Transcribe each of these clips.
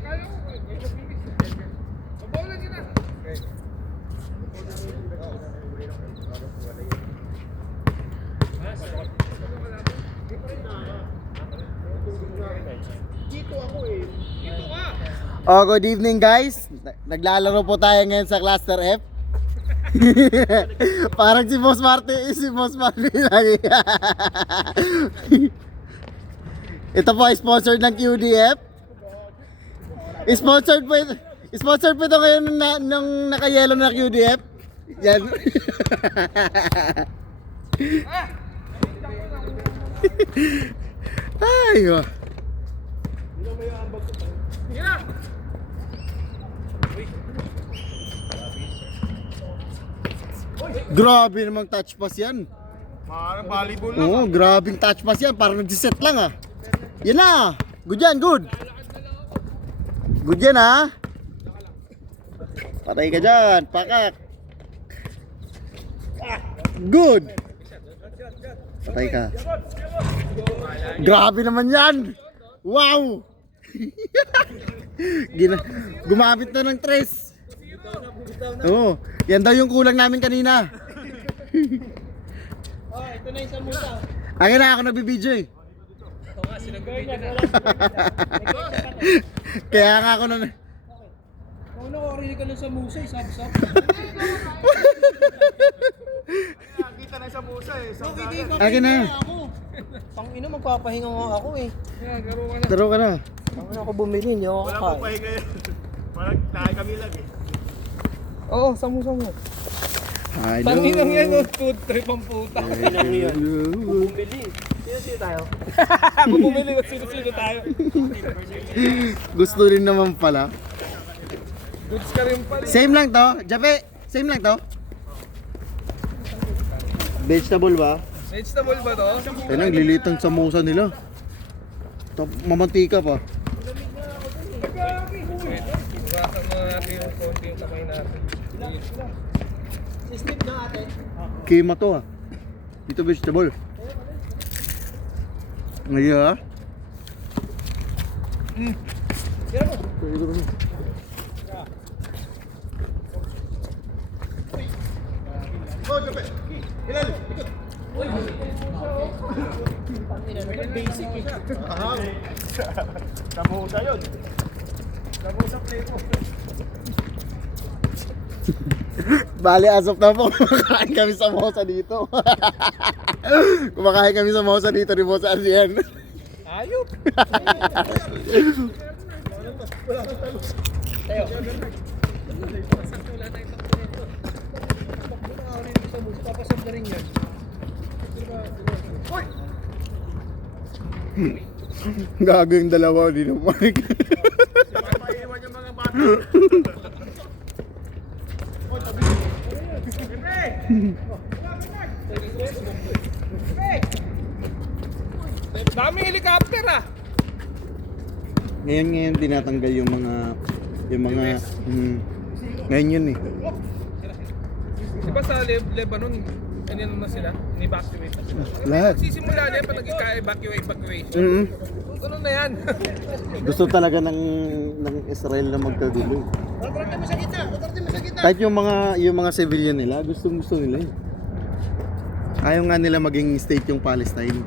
kaya ko. Mabawalan yun na. Dito ako eh. Dito ka. Oh, good evening guys. Naglalaro po tayo ngayon sa Cluster F. Parang si Boss Marty lagi. Ito po ay sponsored ng QDF. Sponsored po ito ngayon nung naka-yellow na QDF. Yan. Ay, oh. Yeah. Grabe namang touch pass yan. Parang volleyball lang. Oo, grabing touch pass yan. Parang nag-set lang ah. Yan na. Good yan, good. Good yan ah. Patay ka dyan. Pakak. Good. Patay ka. Grabe naman yan. Wow. Gumamit na ng tres. Oo. Yan daw yung kulang namin kanina. Oh, ito na yung samusa. Akin na ako nagbibideo eh. Ito nga, sinag-video na. Kaya nga ako na... Kung nakakarinig ka ng samusa, isab-sab. Kita na yung samusa eh. Akin na. Pang-ina, magpapahinga nga ako eh. Yan, garo ka na. Taro ka na. Ano ako bumili, hindi ako Wala kakain. pang pahinga yun. Parang tayo kami lang eh. Oo, samu-samu. Hi, Tanginang yan, oh. Food trip ang puta. Bumili. Sino tayo? Bumili kung sino-sino tayo. Gusto rin naman pala. Goods ka rin pala. Same lang to. Jape, same lang to. Vegetable ba? Vegetable ba to? Ay, naglilitang samosa nila. Mamantika pa. Iwasan mo natin yung konti yung kamay natin. Snip na ate. Kima to ah. Dito vegetable. Ngayon ah. Basic eh. Samusa yun. Samusa play ko. Bali, as of now po, kumakain kami sa mosa dito. Kumakain kami sa mosa dito ni Boss Asian. Ayop! Papasok na rin yan. Gago yung dalawa, di naman. Maiiwan yung mga bata. Dami helicopter ah! Ngayon tinatanggal yung mga ngayon yun eh. Diba sa Lebanon, ganyan na sila, in-evacuate na sila. Lahat. Sisimula niya pa nag-evacuation. Ganun na yan. Gusto talaga ng Israel na magkagulo. Kahit yung mga civilian nila, gusto nila eh. Ayaw nga nila maging state yung Palestine.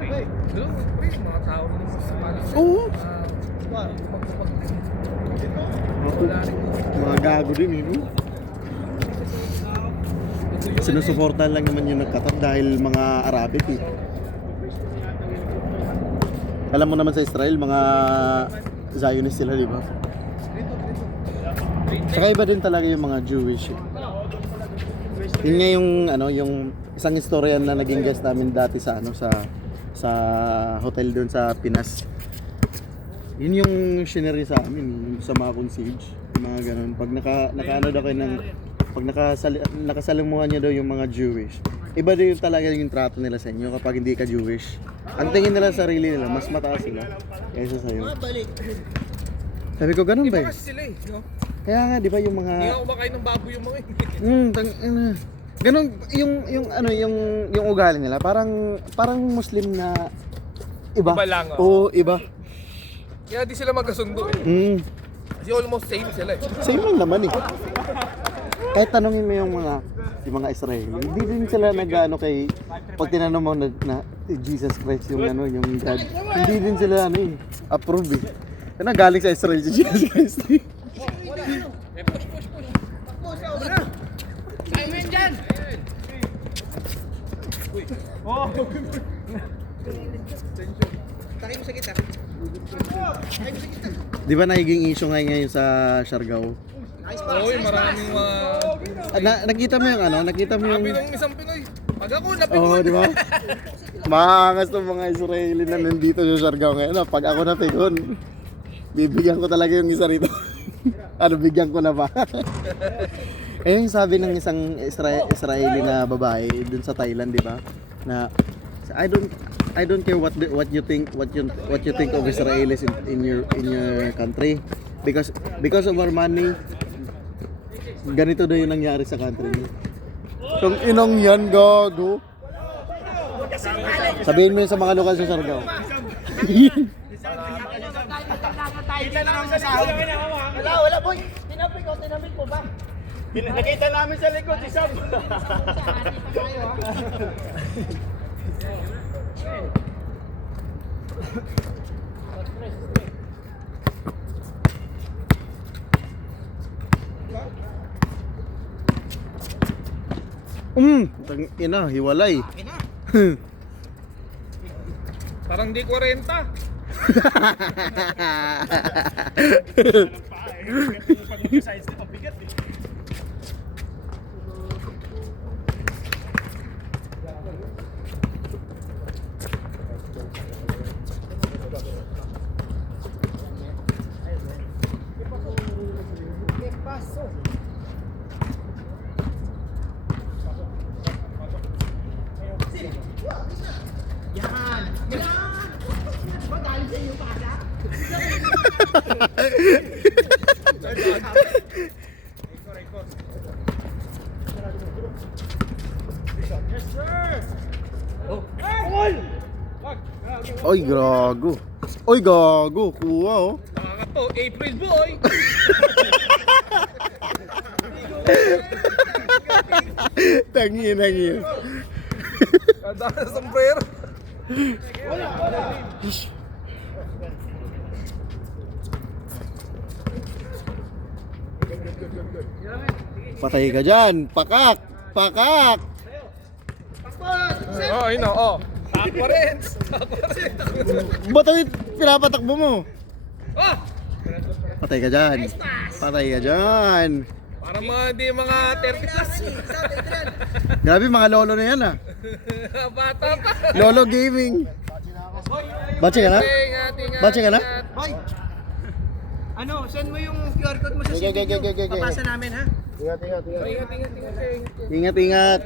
Okay. Doon, pre, mga tao na naman sa Palestine. Oo. Wala rin. Mga gago din eh. No? Sinusuportahan lang naman yung nagkatat dahil mga Arabic eh. Alam mo naman sa Israel, mga Zionist sila, di ba? Saka iba din talaga yung mga Jewish eh. Yun nga yung isang historian na naging guest namin dati sa sa hotel doon sa Pinas. Yun yung scenery sa amin, sa mga concierge, mga ganun. Pag nakaano daw kayo ng pag nakasalamuhan niyo daw yung mga Jewish, iba din talaga yung trato nila sa inyo kapag hindi ka Jewish. Ang tingin nila sa sarili nila, mas mataas sila kaysa sa'yo. Sabi ko, ganun ba Iba eh? kasi sila eh. No? Kaya nga, di ba yung mga... Hindi nga kumakain ng baboy yung mga ganun, yung ugali nila, parang Muslim na iba. Iba lang, Oo, iba. Kaya di sila magkasundo eh. Kasi almost same sila eh. Same lang naman eh. Kahit tanungin mo yung mga Israeli, hindi din sila nag-ano kay pag tinanong mo na Jesus Christ yung yung God. Hindi din sila approve eh. Kaya galing sa Israel si Jesus Christ. Simon dyan! Takay mo sa kita. Di ba naging issue ngayon sa Siargao? Oo, maraming mga... Nakita mo yung nakita mo yung... Sabi ng isang Pinoy, pag ako napin Oo, di ba? Maangas ng mga Israeli na nandito sa Siargao ngayon. Pag ako napikon, bibigyan ko talaga yung isa rito. Bigyan ko na ba? Yung sabi ng isang Israeli na babae dun sa Thailand, di ba? Na I don't care what you think of Israelis in your country because of our money. Ganito daw yung nangyari sa country niyo. Kung inong yan, gago. Sabihin mo yun sa mga lokal sa Siargao. Kita namin sa sahod. Wala boy. Tinapik ko ba? Nakita namin sa likod si Sam. Hiwalay. Parang di 40. Oy, gago. Oy, gago. Kuha oh. Nakakato, April boy! Tangin. Kada sa sombrero. Patay ka dyan. Pakak. Oh, ayun na, oh. Takwa rin. Ba't ang pinapatakbo mo? Ah! Patay ka dyan. Parang mga 30 plus. Grabe, mga lolo na yan Bata pa. Lolo Gaming. Bache ka na? Ingat. Boy! Send mo yung QR code mo sa Okay. CPQ. Papasa namin ha. Ingat.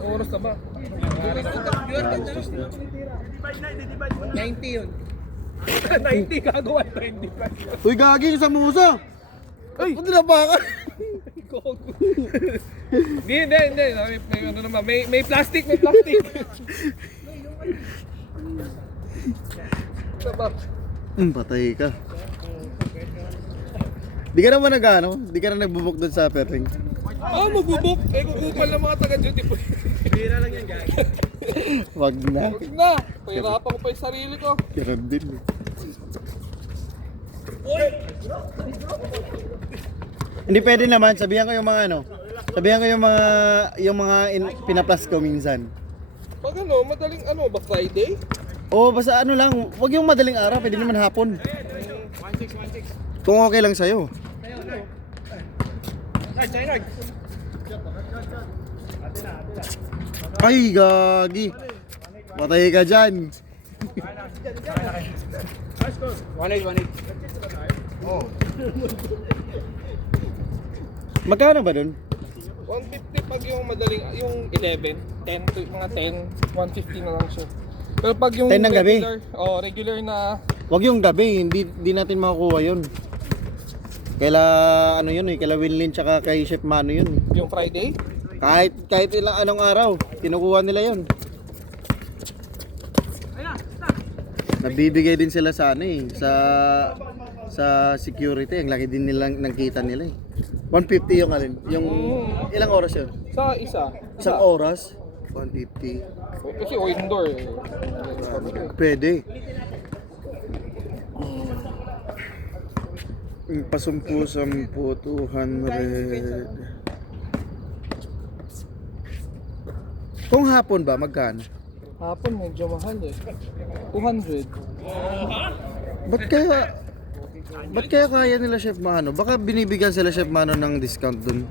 Oras na ba? 90 yun. 90 gagawa 25. Uy, gagi yung samusa. Ay, hindi na baka. Hindi. May ano naman, may plastic. Sabab. Patay ka. Di ka naman di ka na nagbubuk doon sa Perring. Magbubok. Kukupal ng mga taga-duty po. Bira lang yan, guys. Wag na. Huwag na. Pahirapan ko pa yung sarili ko. Kiram din. Hindi pwede naman, sabihan ko yung mga pinaplas ko minsan. Pag madaling ba Friday? Oo, basta lang, wag yung madaling araw, pwede naman hapon. 16. Kung okay lang sa'yo. Ay, gagi. Patay ka dyan. 1-8. Magkano ba dun? 150 pag yung madaling, yung 11, 10 to mga 10, 150 na lang siya. Pero pag yung 10 ng gabi? regular na, Wag yung gabi, hindi natin makukuha yun. Kaila kaila Winlin tsaka kay Chef Mano yun. yung Friday, Kahit ilang anong araw, kinukuha nila yun. Nabibigay din sila sa ano eh, sa security. Ang laki din nilang nakita nila eh. 150 yung alin, yung ilang oras yun? Sa isa. Isang oras? 150. Kasi o indoor eh. Pwede. Pasumpu-sampu, 200. Kung hapon ba, magkano? Hapon medyo mahal eh. 200. Ba't kaya kaya nila Chef Mano? Baka binibigyan sila Chef Mano ng discount dun.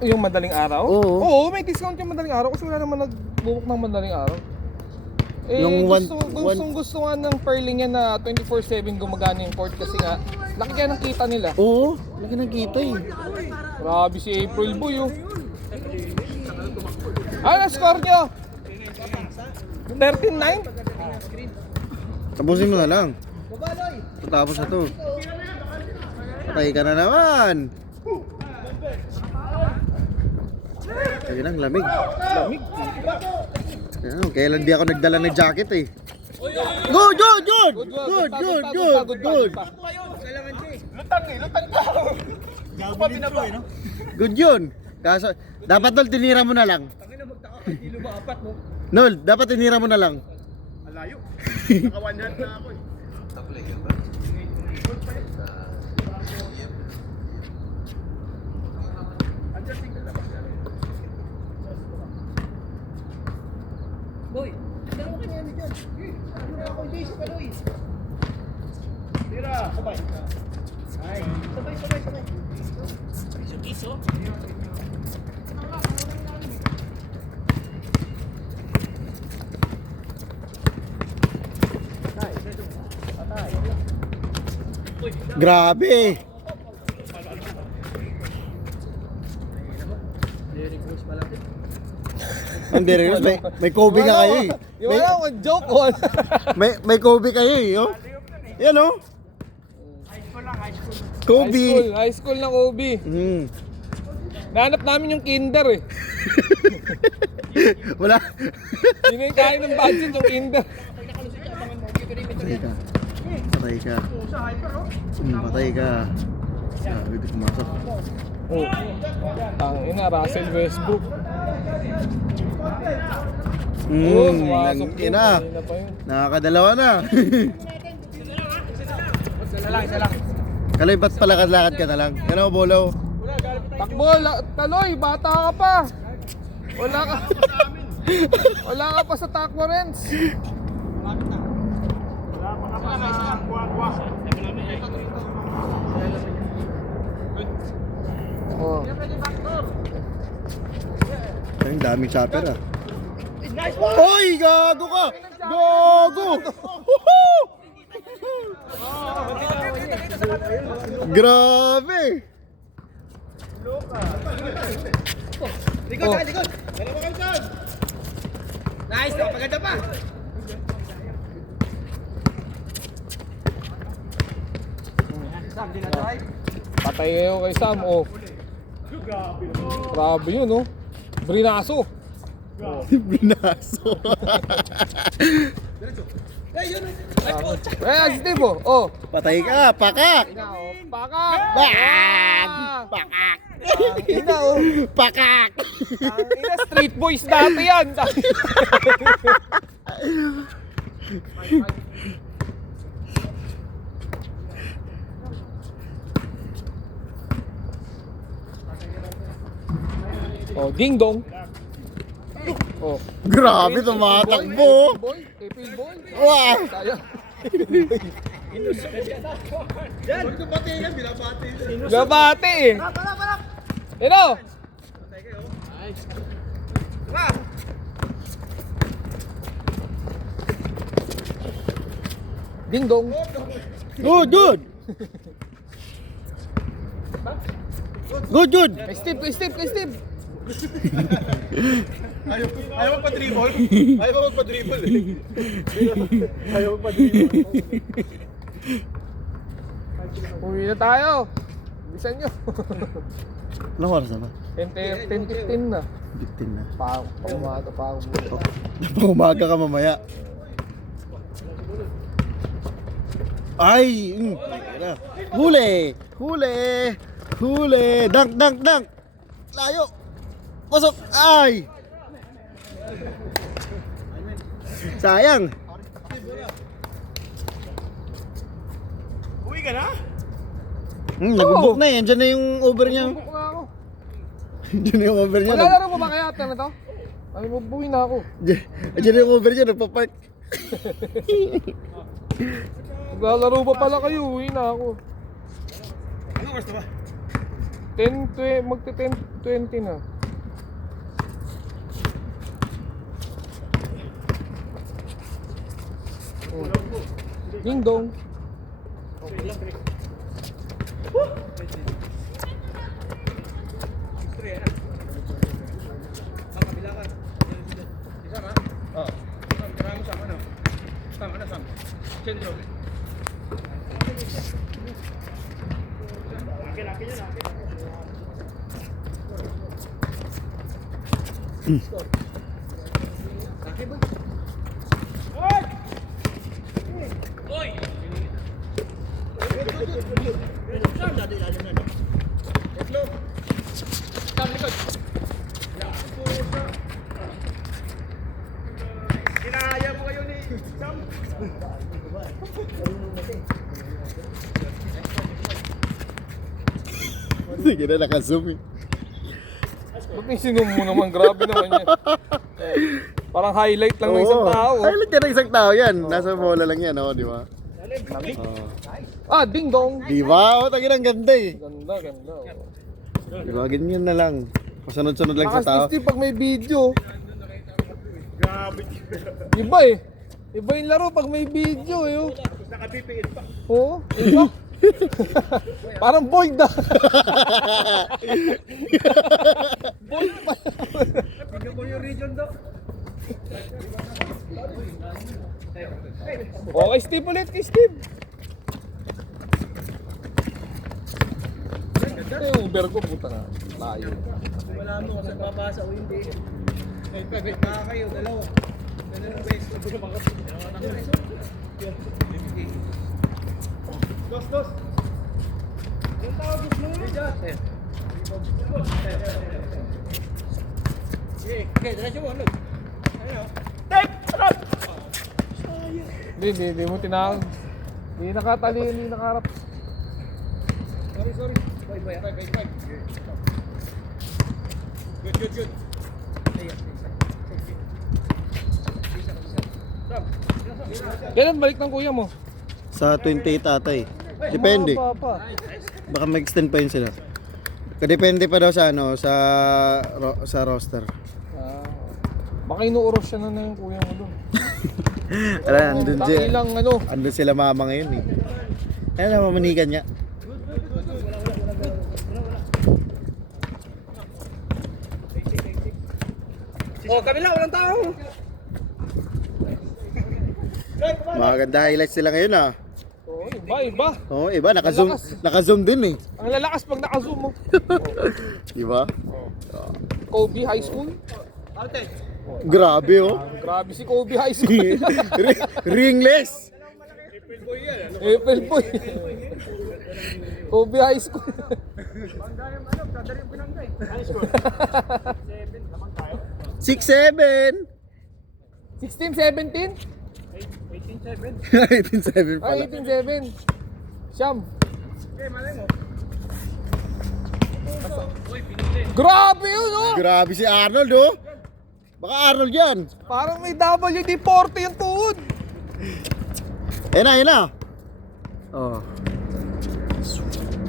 Yung madaling araw? Oo. Oo, may discount yung madaling araw kasi wala naman nag-book ng madaling araw. Eh, Yung gusto nga ng Perling yan na 24/7 gumagana yung port kasi nga laki kaya ng kita nila. Oo, laki ng kita eh. Grabe si April Boy oh. Ano score nyo? 13-9? Tapusin mo na lang. Tapos na to. Patay ka na naman. Ayun ang lamig. Lamig. Ayun, kailan di ako nagdala ng jacket eh. Good, good, good! Good, good, good, good. Good yun. Kaso, dapat tol, tinira mo na lang. Nol, dapat tinira mo na lang. Alayo. Naka 1 hand na ako eh. Boy, dalawa ka niya dyan. Ano ako dyan sa Paloy? Tira, sabay. Ay, sabay. Iso-iso? Grabe. Ang Derek Rose, may Kobe nga kayo eh. Yung wala akong joke on. May Kobe kayo eh, oh. Yan oh. Kobe. High school na Kobe. Nahanap namin yung kinder eh. Wala. Yun yung kain ng budget yung kinder. Patay ka. Patay ka. Patay ka. Sabi ito pumasok. Oh. Tangina, Russell Westbrook. Pumasok Lang yun. ina. Kanina pa yun. Nakakadalawa na. Isa lang. Kaloy, ba't palakad-lakad ka na lang? Ano, bolaw? Takbo, Taloy, bata ka pa. Wala ka. Wala ka pa sa Takbo Rents. Oh. Ang daming chopper ah. Hoy, gago ka! Gago! Woohoo! Grabe! Likod, likod. Dalawa kayo dyan. Nice, napaganda pa. Sam, di na try. Patay kayo kay Sam, oh. Grabe yun, oh. Brinaso. Binaso. Eh, Steve, oh. Patay ka, pakak! Ina, oh. Pakak! Bang! Pakak! Ina, oh. Pakak! Ina, street boys dati yan. Oh, ding dong. Oh. Grabe, tumatakbo! April boy. Wow! Sayang. Yan, bati yan, binabati. Labate eh. Ino. Ding dong. Good, good! Good, good! Kay Steve. Ayaw magpa-dribble? Ayaw magpa-dribble eh. Ayaw magpa-dribble. Uwi na tayo. Bisan nyo. Ilang oras na ba? 10:15 na. 15 na. Umaga pa ako. Umaga ka mamaya. Ay! Tara. Huli! Huli! Huli! Dunk! Dunk! Dunk! Layo! Pasok! Ay! Sayang! Uwi ka na? Nag-book na eh. Andiyan na yung over niya. Bubuk na ako. Andiyan na yung over niya. Maglalaro mo ba kaya ate na to? Ay, mabuhay na ako. Andiyan na yung over niya. Nagpa-park. Maglalaro ba pala kayo? Uwi na ako. Ano oras na ba? 10-20 na. Ding dong. Kinaya mo kayo ni Sam. Sige na, naka-zoom eh. Ba't yung sinum mo naman? Grabe naman yan. Parang highlight lang ng isang Oo. tao. Highlight yan ng isang tao yan. Nasa bola lang yan, di ba? Oo. Ah, ding dong. Di ba? O, tangin ang ganda eh. Ganda, ganda. Di ba? Ganyan na lang. Pasunod-sunod lang sa tao. Nakasisty pag may video. Grabe. Iba eh. Iba yung laro pag may video eh. Oh. Naka-PPL pa. Oo, iba. Parang void ah. Void pa. Tignan ko yung region daw. Okay, Steve ulit kay Steve. Ito yung Uber ko, puta na. Layo. Wala mo kung saan babasa o hindi. Wait na kayo, dalawa. Dalawang beses. Dos. Yung tawag mo mo. Okay, diretso mo, ano? Hindi mo tinawag. Hindi nakatali, hindi nakaharap. Sorry. Boy. Good. Kailan balik ng kuya mo? Sa 28 atay. Depende. Mahaba pa. Baka mag-extend pa yun sila. Depende pa daw sa ano, sa roster. Ah, baka inuuros siya na yung kuya mo doon. Ala, andun siya. Ilang ano. Andun sila mama ngayon eh. Kaya na mamanikan niya. Oh, kabila, walang tao. Maganda highlights sila ngayon ah. Oo, iba. Oo, iba, naka-zoom din eh. Ang lalakas pag naka-zoom mo. Diba? Kobe High School. Arte. Grabe oh. Grabe si Kobe High School. Ringless. April Boy. Kobe High School. Dadari yung pinanggay. 6'7". 16, 17? 18'7 Ah, pala. 18-7. Siyam. Okay, malay mo. Grabe yun, oh! Grabe si Arnold oh. Baka Arnold yan. Parang may WD-40 yung tuhod. Ayun na. Oh.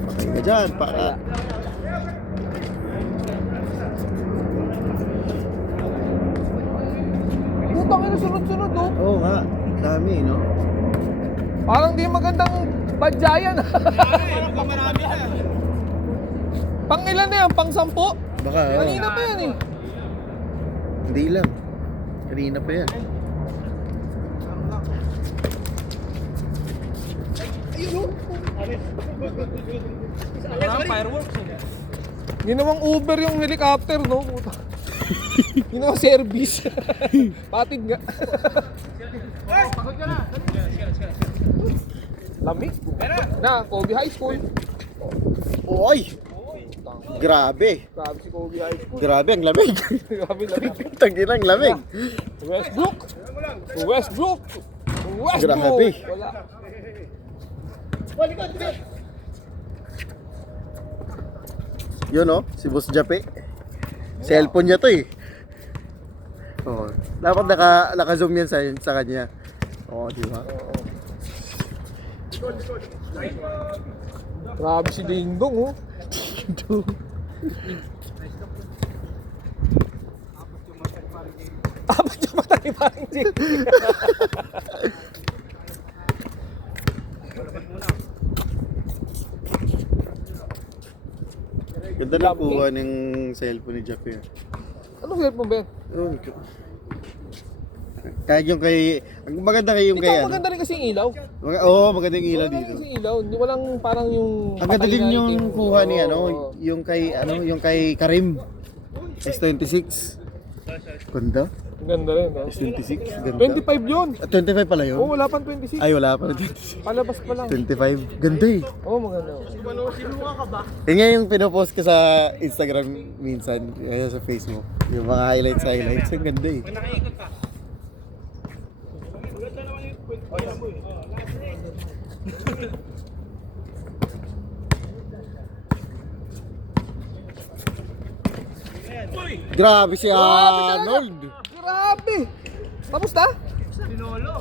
Patay ka dyan. Putang ina, sunod-sunod, oh. Oo nga. Dami no. Parang di magandang badyayan. Parang marami na. Pang ilan na yan? Pang 10? Baka Kanina pa yan eh. Hindi lang. Kanina pa yan. Fireworks. Ginawang Uber yung helicopter, no? Puta. Ginawang service. Patid nga. Pagod ka na. Lamig. Na, Kobe High School. Oy! Grabe. Grabe si Kobe High School. Grabe ang lamig. Grabe lamig. Tangin ang lamig. Westbrook. Westbrook. Westbrook. Grabe. Wala. Yun oh, si Boss Jape. Cellphone niya to eh. Oh, dapat naka-zoom yan sa kanya. Oh, di ba? Grabe si Dingdong oh. Apat yung mata ni Paring Jake. Ganda na kuha ng cellphone ni Jape. Anong help mo, Ben? Oh, kahit yung kay... Ang maganda kay yung Ito, kay ano. maganda rin kasi yung ilaw. Oo, maganda yung ilaw Maganda dito. rin kasi yung ilaw. Walang parang yung... Ang ganda patay din na yung itim. kuha ni Oo. ano, yung kay Karim. S26. Ganda. Ang ganda rin, no? S26, ganda. 25 yun. 25 pala yun? Oo, wala pang 26. Ay, wala pa na 26. Palabas pa lang. 25. Ganda eh. Oo, maganda. Yun nga yung pinopost ko sa Instagram minsan, kaya sa Facebook. Yung mga highlights. Ang ganda eh. Grabe si Arnold. Grabe! Tapos na? Sinolo.